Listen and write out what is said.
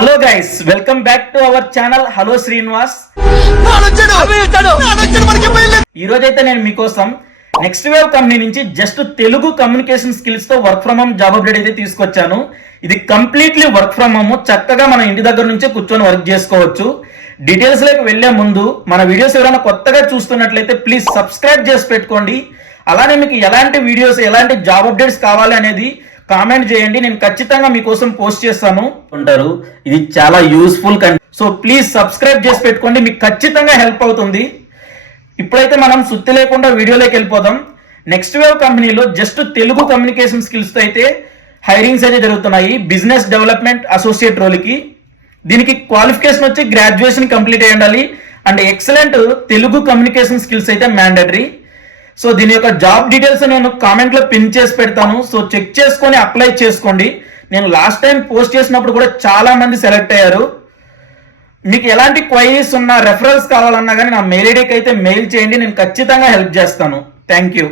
Hello guys, welcome back to our channel. Hello Srinivas. ఈ రోజైతే నేను మీకోసం నెక్స్ట్ వేవ్ కంపెనీ నుంచి జస్ట్ తెలుగు కమ్యూనికేషన్ స్కిల్స్ తో work from home job update అయితే తీసుకొచ్చాను. ఇది కంప్లీట్లీ వర్క్ ఫ్రమ్ హోమ్, చక్కగా మన ఇంటి దగ్గర నుంచే కూర్చొని వర్క్ చేసుకోవచ్చు. డీటెయిల్స్ లోకి వెళ్లే ముందు మన వీడియోస్ ఎవరైనా కొత్తగా చూస్తున్నట్లయితే ప్లీజ్ సబ్స్క్రైబ్ చేసి పెట్టుకోండి. అలానే మీకు ఎలాంటి వీడియోస్, ఎలాంటి జాబ్ అప్డేట్స్ కావాలి అనేది కామెంట్ చేయండి, నేను ఖచ్చితంగా మీకోసం పోస్ట్ చేస్తాను అంటారు. ఇది చాలా useful content, so please subscribe చేసి పెట్టుకోండి, మీకు ఖచ్చితంగా హెల్ప్ అవుతుంది. ఇప్పుడైతే మనం సుత్తి లేకుండా వీడియోలోకి వెళ్ళిపోదాం. నెక్స్ట్ వేవ్ కంపెనీలో జస్ట్ తెలుగు కమ్యూనికేషన్ స్కిల్స్ తో అయితే హైరింగ్స్ అయితే జరుగుతున్నాయి. బిజినెస్ డెవలప్మెంట్ అసోసియేట్ రోల్కి. దీనికి క్వాలిఫికేషన్ వచ్చి గ్రాడ్యుయేషన్ కంప్లీట్ అయి ఉండాలి and excellent Telugu communication skills అయితే మ్యాండేటరీ. సో దీని యొక్క జాబ్ డీటెయిల్స్ నేను కామెంట్ లో పిన్ చేసి పెడతాను, సో చెక్ చేసుకొని అప్లై చేసుకోండి. నేను లాస్ట్ టైం పోస్ట్ చేసినప్పుడు కూడా చాలా మంది సెలెక్ట్ అయ్యారు. మీకు ఎలాంటి క్వైరీస్ ఉన్నా, రెఫరల్స్ కావాలన్నా కానీ నా మెయిల్ ఐడికి అయితే మెయిల్ చేయండి, నేను ఖచ్చితంగా హెల్ప్ చేస్తాను. Thank you.